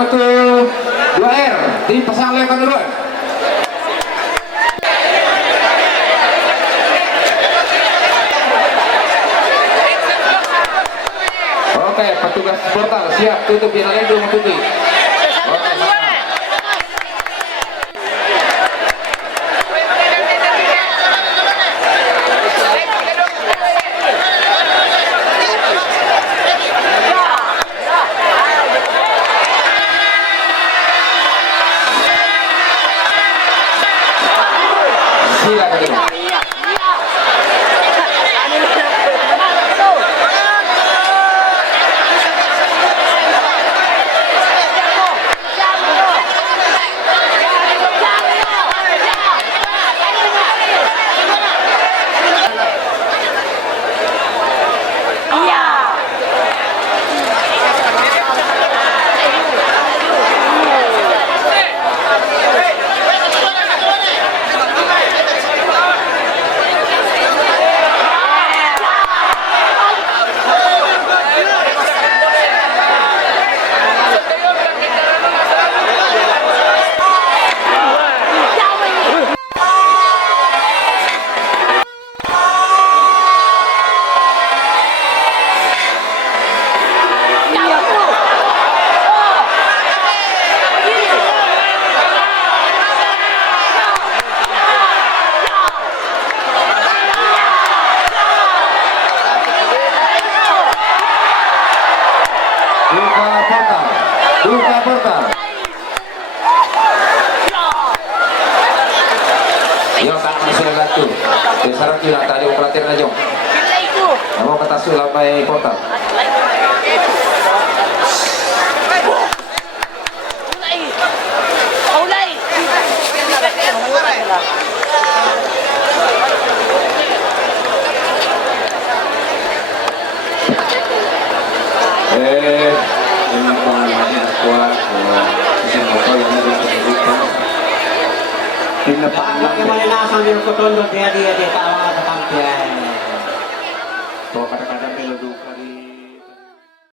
nomor 2R dipasang oleh duluan. Oke, petugas portal siap tutup yang lain dulu tutup. Oke, silakan. Buka portal. Yo tak sudah gatu. Besar kira tadi operator aja. Mau kata sulai portal. Bagaimana sambil kotondo dia tahu ketampian.